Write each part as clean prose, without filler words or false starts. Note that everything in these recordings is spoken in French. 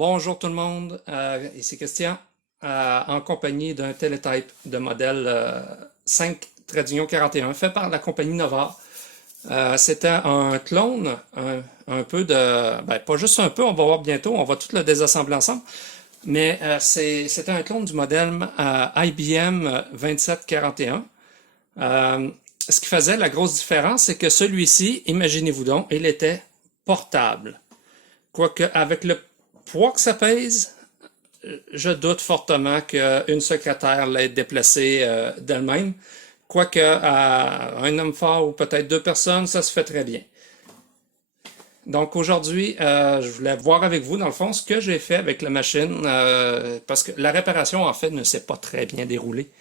Bonjour tout le monde, ici Christian, en compagnie d'un Teletype de modèle 5 trait d'union 41 fait par la compagnie Nova. C'était un clone, un peu de, pas juste un peu, on va voir bientôt, on va tout le désassembler ensemble, mais c'était un clone du modèle IBM 2741. Ce qui faisait la grosse différence, c'est que celui-ci, imaginez-vous donc, il était portable. Quoique, avec le poids que ça pèse, je doute fortement qu'une secrétaire l'ait déplacé d'elle-même. Quoique, un homme fort ou peut-être deux personnes, ça se fait très bien. Donc aujourd'hui, je voulais voir avec vous, dans le fond, ce que j'ai fait avec la machine, parce que la réparation, en fait, ne s'est pas très bien déroulée.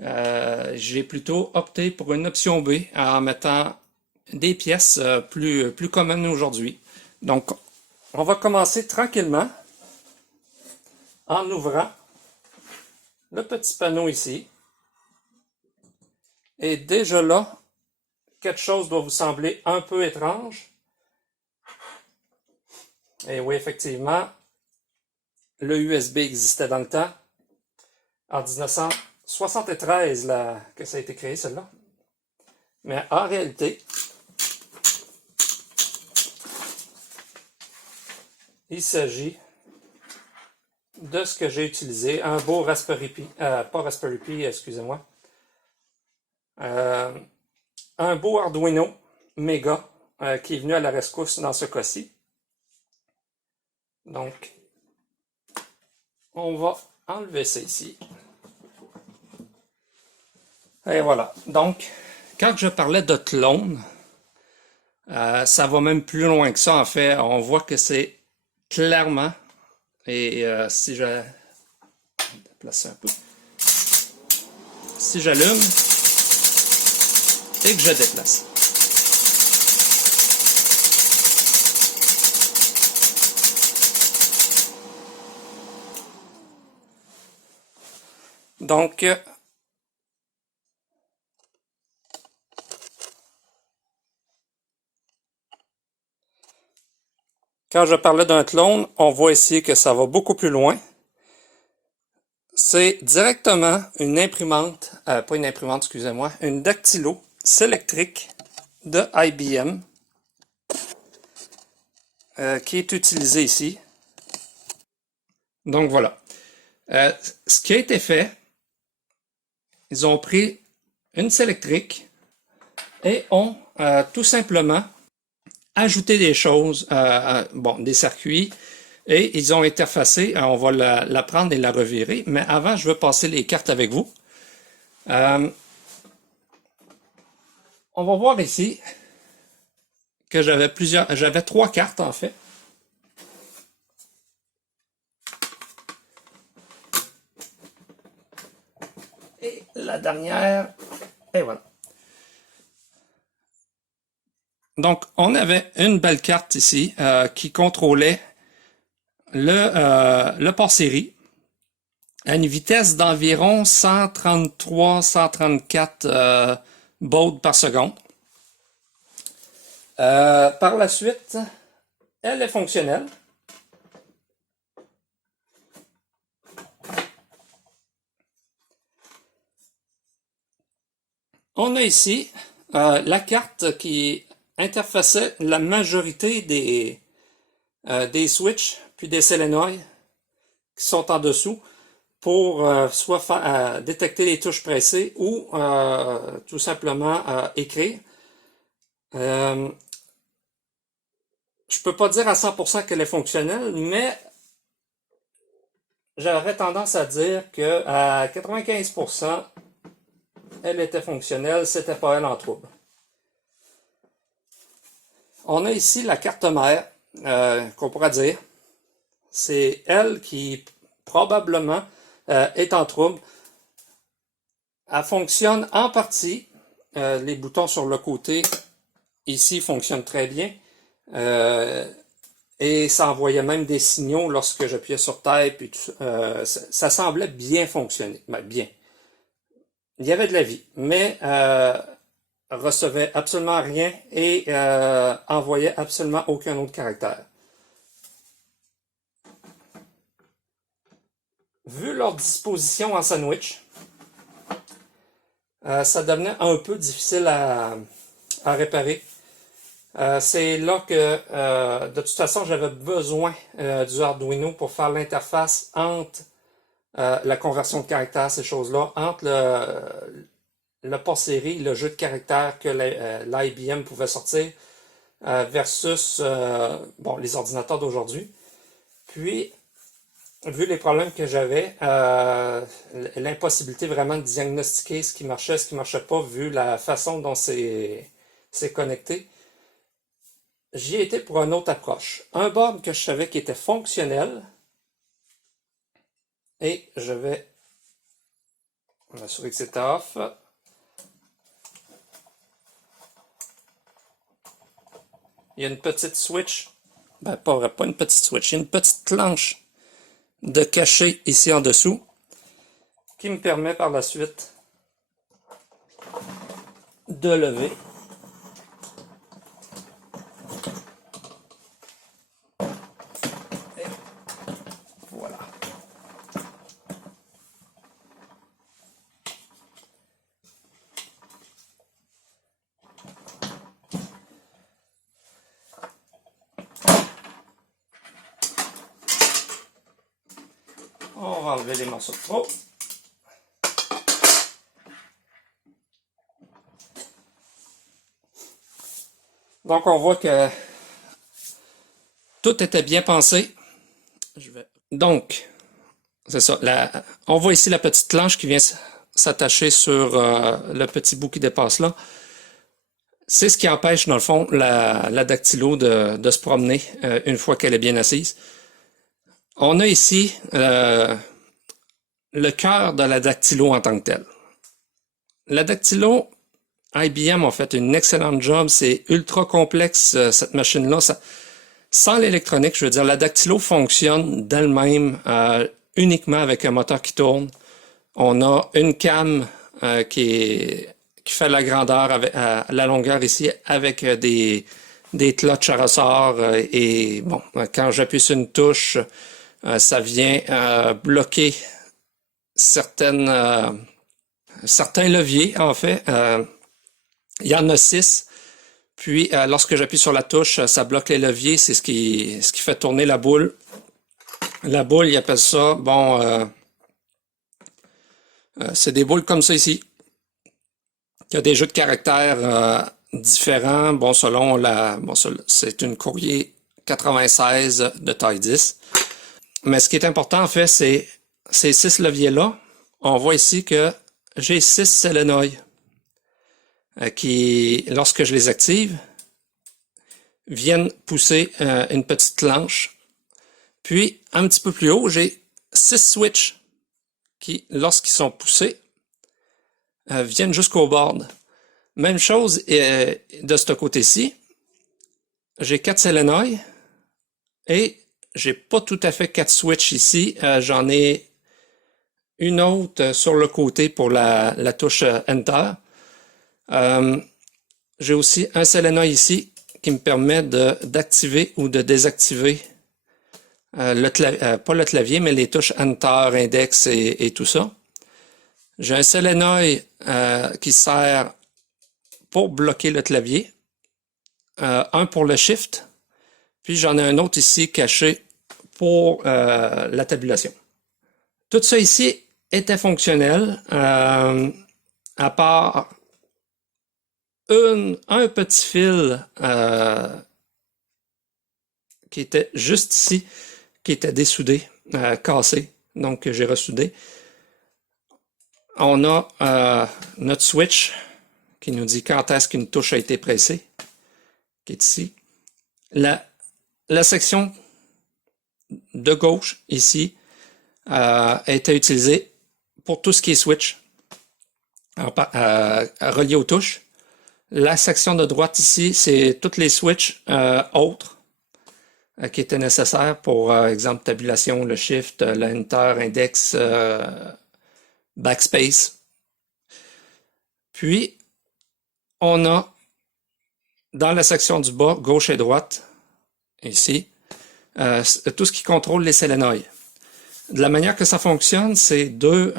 J'ai plutôt opté pour une option B en mettant des pièces plus communes aujourd'hui. Donc, on va commencer tranquillement en ouvrant le petit panneau ici. Et déjà là, quelque chose doit vous sembler un peu étrange. Et oui, effectivement, le USB existait dans le temps. En 1973 là, que ça a été créé, celle-là. Mais en réalité, il s'agit de ce que j'ai utilisé, un beau Raspberry Pi, pas Raspberry Pi, excusez-moi, un beau Arduino Mega qui est venu à la rescousse dans ce cas-ci. Donc, on va enlever ça ici. Et voilà. Donc, quand je parlais de clone, ça va même plus loin que ça. En fait, on voit que c'est clairement, et si je déplace un peu, si j'allume et que je déplace. Donc, quand je parlais d'un clone, on voit ici que ça va beaucoup plus loin. C'est directement une imprimante, pas une imprimante, excusez-moi, une dactylo Selectric de IBM qui est utilisée ici. Donc voilà. Ce qui a été fait, ils ont pris une Selectric et ont tout simplement ajouté des choses, bon, des circuits, et ils ont interfacé. On va la prendre et la revirer, mais avant, je veux passer les cartes avec vous. On va voir ici que j'avais trois cartes en fait. Et la dernière, et voilà. Donc, on avait une belle carte ici qui contrôlait le port série à une vitesse d'environ 133-134 bauds par seconde. Par la suite, elle est fonctionnelle. On a ici la carte qui interfaçait la majorité des switches puis des solénoïdes qui sont en dessous pour soit détecter les touches pressées ou tout simplement écrire. Je peux pas dire à 100% qu'elle est fonctionnelle, mais j'aurais tendance à dire que à 95%, elle était fonctionnelle, c'était pas elle en trouble. On a ici la carte mère, qu'on pourra dire. C'est elle qui probablement est en trouble. Elle fonctionne en partie. Les boutons sur le côté ici fonctionnent très bien. Et ça envoyait même des signaux lorsque j'appuyais sur Type. Et ça semblait bien fonctionner. Bien. Il y avait de la vie, mais recevait absolument rien et envoyait absolument aucun autre caractère. vu leur disposition en sandwich, ça devenait un peu difficile à réparer. C'est là que, de toute façon, j'avais besoin du Arduino pour faire l'interface entre la conversion de caractères, ces choses-là, entre le port série, le jeu de caractères que l'IBM pouvait sortir, versus bon, les ordinateurs d'aujourd'hui. Puis, vu les problèmes que j'avais, l'impossibilité vraiment de diagnostiquer ce qui marchait pas, vu la façon dont c'est connecté, j'y ai été pour une autre approche. Un board que je savais qui était fonctionnel, et je vais m'assurer que c'est off. Il y a une petite switch, ben pas une petite switch, il y a une petite planche de cachet ici en dessous qui me permet par la suite de lever. Et voilà. On va enlever les morceaux de trop. Donc on voit que tout était bien pensé. Donc, c'est ça. On voit ici la petite planche qui vient s'attacher sur le petit bout qui dépasse là. C'est ce qui empêche, dans le fond, la dactylo de se promener une fois qu'elle est bien assise. On a ici le cœur de la dactylo en tant que telle. La dactylo, IBM a fait une excellente job. C'est ultra complexe, cette machine-là. Sans l'électronique, je veux dire, la dactylo fonctionne d'elle-même uniquement avec un moteur qui tourne. On a une cam qui fait la grandeur, la longueur ici, avec des clutches à ressort. Et bon, quand j'appuie sur une touche, ça vient bloquer certains leviers, en fait. Il y en a 6. Puis, lorsque j'appuie sur la touche, ça bloque les leviers. C'est ce qui fait tourner la boule. La boule, ils appellent ça, bon, c'est des boules comme ça ici. Il y a des jeux de caractères différents. Bon, selon c'est une Courrier 96 de taille 10. Mais ce qui est important, en fait, c'est ces 6 leviers-là. On voit ici que j'ai 6 solénoïdes qui, lorsque je les active, viennent pousser une petite planche. Puis, un petit peu plus haut, j'ai 6 switches qui, lorsqu'ils sont poussés, viennent jusqu'au board. Même chose de ce côté-ci. J'ai 4 solénoïdes et j'ai pas tout à fait 4 switches ici. J'en ai une autre sur le côté pour la touche Enter. J'ai aussi un solénoïde ici qui me permet d'activer ou de désactiver pas le clavier, mais les touches Enter, Index et tout ça. J'ai un solénoïde qui sert pour bloquer le clavier, un pour le Shift, puis j'en ai un autre ici caché pour la tabulation. Tout ça ici était fonctionnel, à part un petit fil qui était juste ici, qui était dessoudé, cassé, donc j'ai ressoudé. On a notre switch qui nous dit quand est-ce qu'une touche a été pressée, qui est ici. La section de gauche, ici, a été utilisée pour tout ce qui est switch, relié aux touches. La section de droite ici, c'est toutes les switches autres qui étaient nécessaires pour, exemple, tabulation, le Shift, l'Enter, Index, Backspace. Puis, on a dans la section du bas, gauche et droite, ici, tout ce qui contrôle les solénoïdes. De la manière que ça fonctionne, c'est deux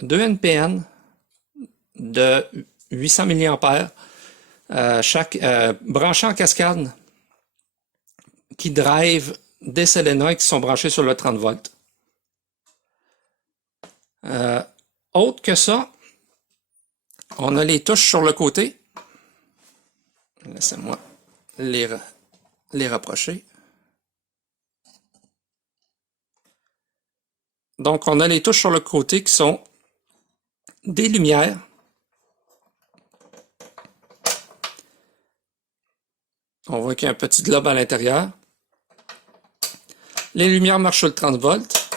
NPN de 800 mA branchés en cascade qui drive des solénoïdes qui sont branchés sur le 30 volts. Autre que ça, on a les touches sur le côté. Laissez-moi les rapprocher. Donc, on a les touches sur le côté qui sont des lumières. On voit qu'il y a un petit globe à l'intérieur. Les lumières marchent sur le 30 volts.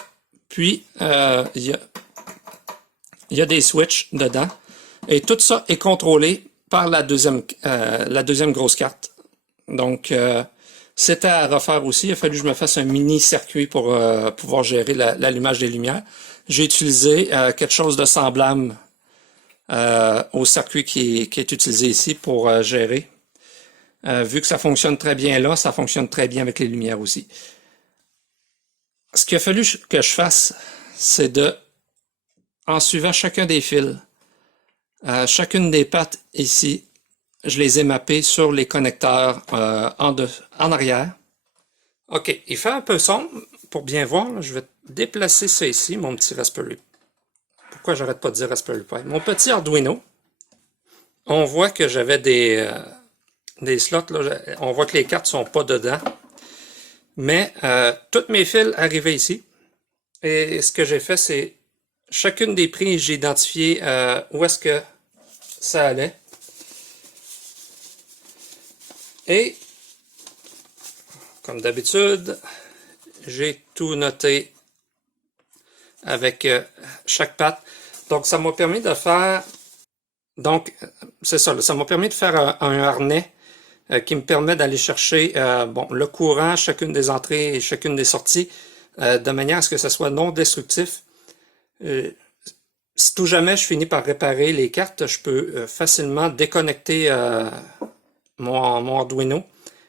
Puis, il y a des switches dedans. Et tout ça est contrôlé par la deuxième grosse carte. Donc, c'était à refaire aussi. Il a fallu que je me fasse un mini circuit pour pouvoir gérer l'allumage des lumières. J'ai utilisé quelque chose de semblable au circuit qui est utilisé ici pour gérer. Vu que ça fonctionne très bien là, ça fonctionne très bien avec les lumières aussi. Ce qu'il a fallu que je fasse, c'est en suivant chacun des fils, chacune des pattes ici, je les ai mappées sur les connecteurs en arrière. OK, il fait un peu sombre. Pour bien voir, là, je vais déplacer ça ici, mon petit Raspberry. Pourquoi j'arrête pas de dire Raspberry Pi? Mon petit Arduino. On voit que j'avais des slots. Là, on voit que les cartes sont pas dedans. Mais tous mes fils arrivaient ici. Et ce que j'ai fait, c'est chacune des prises, j'ai identifié où est-ce que ça allait. Et, comme d'habitude, j'ai tout noté avec chaque patte. Donc, ça m'a permis de faire... Donc, c'est ça, ça m'a permis de faire un harnais qui me permet d'aller chercher le courant, chacune des entrées et chacune des sorties, de manière à ce que ça soit non destructif. Si tout jamais je finis par réparer les cartes, je peux facilement déconnecter mon Arduino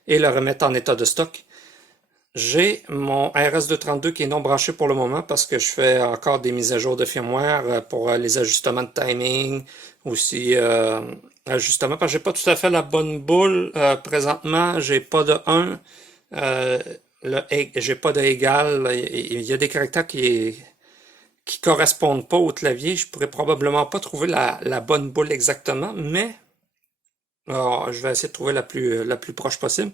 et le remettre en état de stock. J'ai mon RS232 qui est non branché pour le moment parce que je fais encore des mises à jour de firmware pour les ajustements de timing, aussi ajustements, parce que j'ai pas tout à fait la bonne boule présentement, j'ai pas de 1, j'ai pas de égal, il y a des caractères qui correspondent pas au clavier, je pourrais probablement pas trouver la bonne boule exactement, mais je vais essayer de trouver la plus proche possible.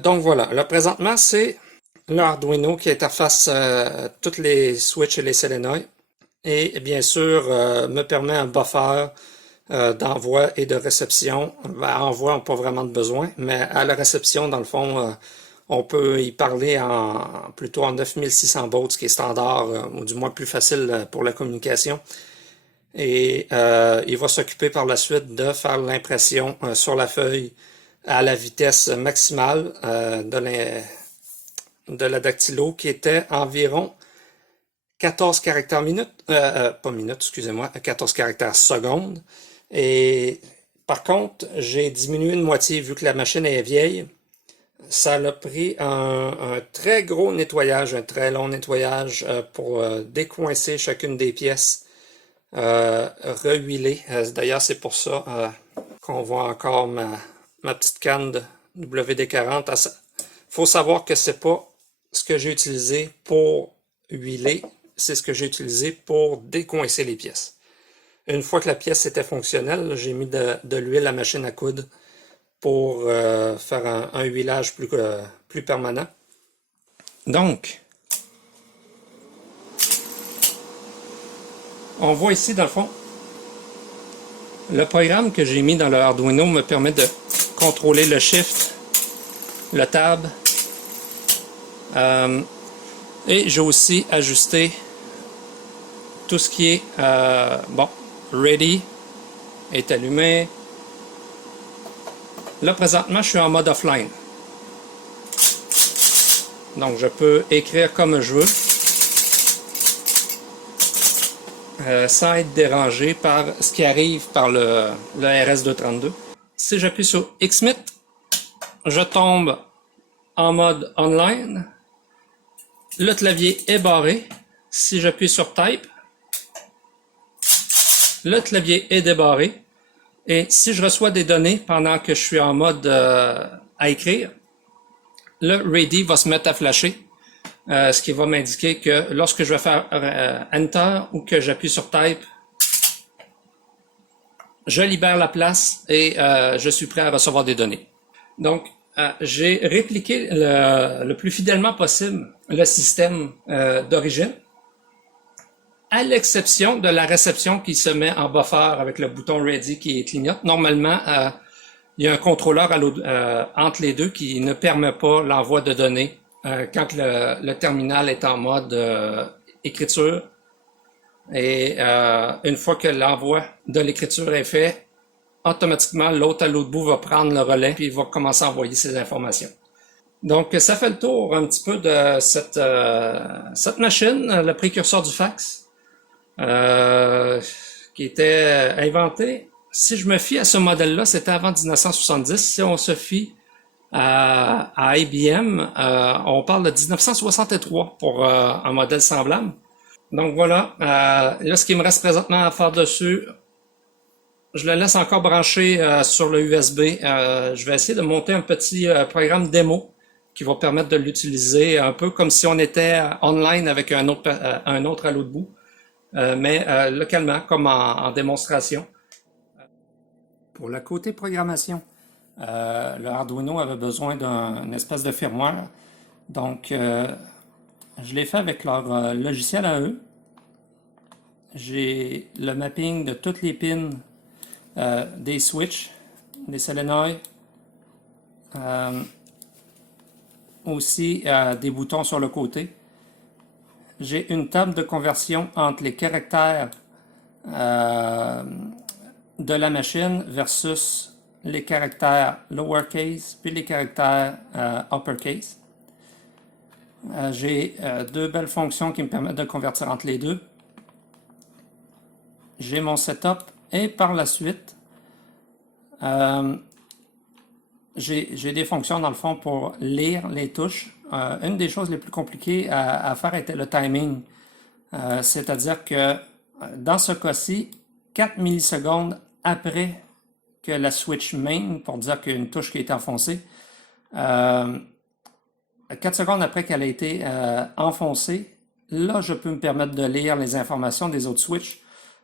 Donc voilà, là présentement c'est l'Arduino qui interface toutes les switches et les solénoïdes et bien sûr me permet un buffer d'envoi et de réception. Envoi, on n'a pas vraiment de besoin, mais à la réception, dans le fond, on peut y parler plutôt en 9600 baud, ce qui est standard, ou du moins plus facile pour la communication. Et il va s'occuper par la suite de faire l'impression sur la feuille à la vitesse maximale de la dactylo qui était environ 14 caractères minutes, pas minutes, excusez-moi, 14 caractères secondes. Et par contre, j'ai diminué de moitié vu que la machine est vieille. Ça a pris un très gros nettoyage, un très long nettoyage pour décoincer chacune des pièces, rehuiler. D'ailleurs, c'est pour ça qu'on voit encore ma petite canne de WD-40. Faut savoir que c'est pas ce que j'ai utilisé pour huiler, c'est ce que j'ai utilisé pour décoincer les pièces. Une fois que la pièce était fonctionnelle, j'ai mis de l'huile à machine à coudre pour faire un huilage plus permanent. Donc, on voit ici dans le fond, le programme que j'ai mis dans le Arduino me permet de contrôler le shift, le tab, et j'ai aussi ajusté tout ce qui est ready est allumé. Là présentement je suis en mode offline, donc je peux écrire comme je veux sans être dérangé par ce qui arrive par le RS232. Si j'appuie sur XMIT, je tombe en mode online le clavier est barré. Si j'appuie sur Type, le clavier est débarré. Et si je reçois des données pendant que je suis en mode à écrire, le Ready va se mettre à flasher, ce qui va m'indiquer que lorsque je vais faire Enter ou que j'appuie sur Type, je libère la place et je suis prêt à recevoir des données. Donc, j'ai répliqué le plus fidèlement possible le système d'origine, à l'exception de la réception qui se met en buffer avec le bouton Ready qui clignote. Normalement, il y a un contrôleur entre les deux qui ne permet pas l'envoi de données quand le terminal est en mode écriture. Et une fois que l'envoi de l'écriture est fait, automatiquement, l'autre à l'autre bout va prendre le relais puis il va commencer à envoyer ses informations. Donc, ça fait le tour un petit peu de cette machine, le précurseur du fax, qui était inventé. Si je me fie à ce modèle-là, c'était avant 1970. Si on se fie à IBM, on parle de 1963 pour un modèle semblable. Donc voilà, là ce qui me reste présentement à faire dessus, je le laisse encore branché sur le USB. Je vais essayer de monter un petit programme démo qui va permettre de l'utiliser un peu comme si on était online avec un autre à l'autre bout, mais localement, comme en démonstration. Pour le côté programmation, le Arduino avait besoin d'une espèce de firmware. Donc, je l'ai fait avec leur logiciel à eux. J'ai le mapping de toutes les pins des switches, des solénoïdes, aussi des boutons sur le côté. J'ai une table de conversion entre les caractères de la machine versus les caractères lowercase puis les caractères uppercase. J'ai deux belles fonctions qui me permettent de convertir entre les deux. J'ai mon setup et par la suite, j'ai des fonctions dans le fond pour lire les touches. Une des choses les plus compliquées à faire était le timing. C'est-à-dire que dans ce cas-ci, 4 millisecondes après que la switch main, pour dire qu'il y a une touche qui est enfoncée, 4 secondes après qu'elle a été enfoncée, là je peux me permettre de lire les informations des autres switches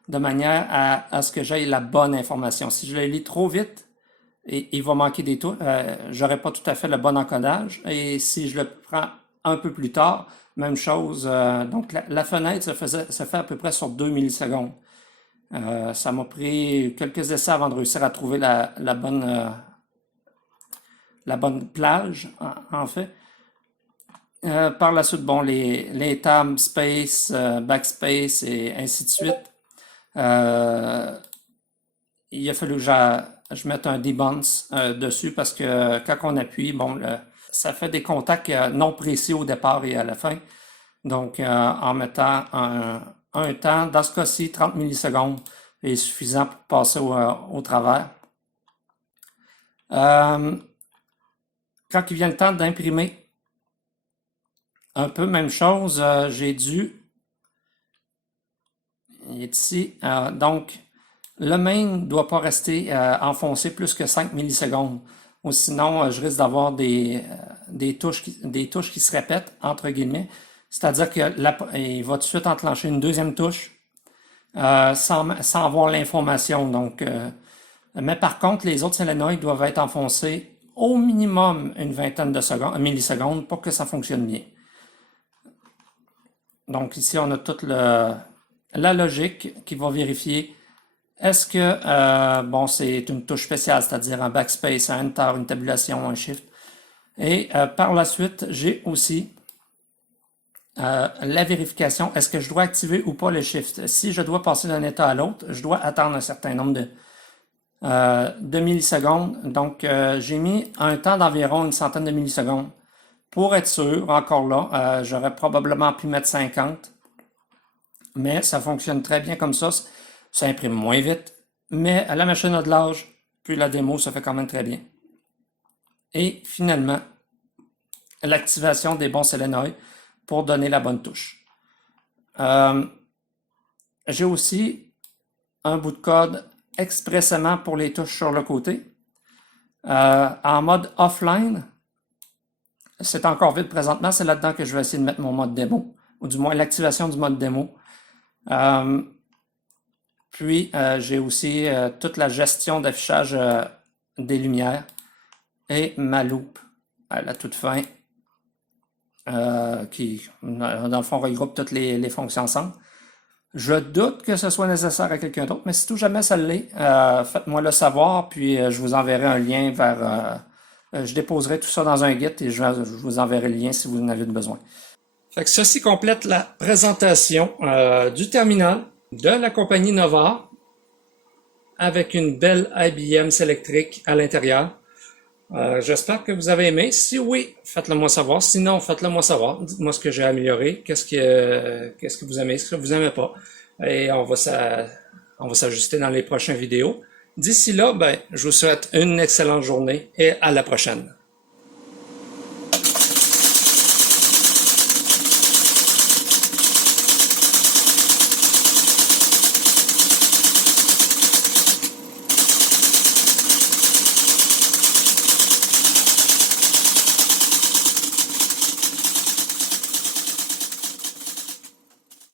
de manière à ce que j'aie la bonne information. Si je la lis trop vite, il va manquer des touches, j'aurai pas tout à fait le bon encodage. Et si je le prends un peu plus tard, même chose. Donc la fenêtre se fait à peu près sur 2 millisecondes. Ça m'a pris quelques essais avant de réussir à trouver la bonne plage, en fait. Par la suite, bon, les tabs, space, backspace et ainsi de suite. Il a fallu que je mette un debounce dessus parce que quand on appuie, bon, ça fait des contacts non précis au départ et à la fin. Donc, en mettant un temps, dans ce cas-ci, 30 millisecondes est suffisant pour passer au travers. Quand il vient le temps d'imprimer, un peu même chose, j'ai dû, il est ici, donc le main ne doit pas rester enfoncé plus que 5 millisecondes, ou sinon je risque d'avoir des touches qui se répètent, entre guillemets, c'est-à-dire qu'il va tout de suite enclencher une deuxième touche sans avoir l'information. Donc, mais par contre, les autres solénoïdes doivent être enfoncés au minimum une vingtaine de millisecondes pour que ça fonctionne bien. Donc ici, on a toute la logique qui va vérifier est-ce que, bon, c'est une touche spéciale, c'est-à-dire un backspace, un enter, une tabulation, un shift. Et par la suite, j'ai aussi la vérification, est-ce que je dois activer ou pas le shift. Si je dois passer d'un état à l'autre, je dois attendre un certain nombre de millisecondes. Donc, j'ai mis un temps d'environ une centaine de millisecondes. Pour être sûr, encore là, j'aurais probablement pu mettre 50, mais ça fonctionne très bien comme ça. Ça imprime moins vite, mais la machine a de l'âge, puis la démo se fait quand même très bien. Et finalement, l'activation des bons solénoïdes. pour donner la bonne touche. J'ai aussi un bout de code expressément pour les touches sur le côté. En mode offline, c'est encore vide présentement, c'est là-dedans que je vais essayer de mettre mon mode démo, ou du moins l'activation du mode démo. Puis, j'ai aussi toute la gestion d'affichage des lumières et ma loupe à la toute fin, qui, dans le fond, regroupe toutes les fonctions ensemble. Je doute que ce soit nécessaire à quelqu'un d'autre, mais si tout jamais ça l'est, faites-moi le savoir, puis je vous enverrai un lien vers... je déposerai tout ça dans un Git et je vous enverrai le lien si vous en avez besoin. Fait que ceci complète la présentation du terminal de la compagnie Nova avec une belle IBM Selectric à l'intérieur. J'espère que vous avez aimé. Si oui, faites-le moi savoir. Sinon, faites-le moi savoir. Dites-moi ce que j'ai amélioré. Qu'est-ce que vous aimez, ce que vous aimez pas. Et on va s'ajuster dans les prochaines vidéos. D'ici là, je vous souhaite une excellente journée et à la prochaine.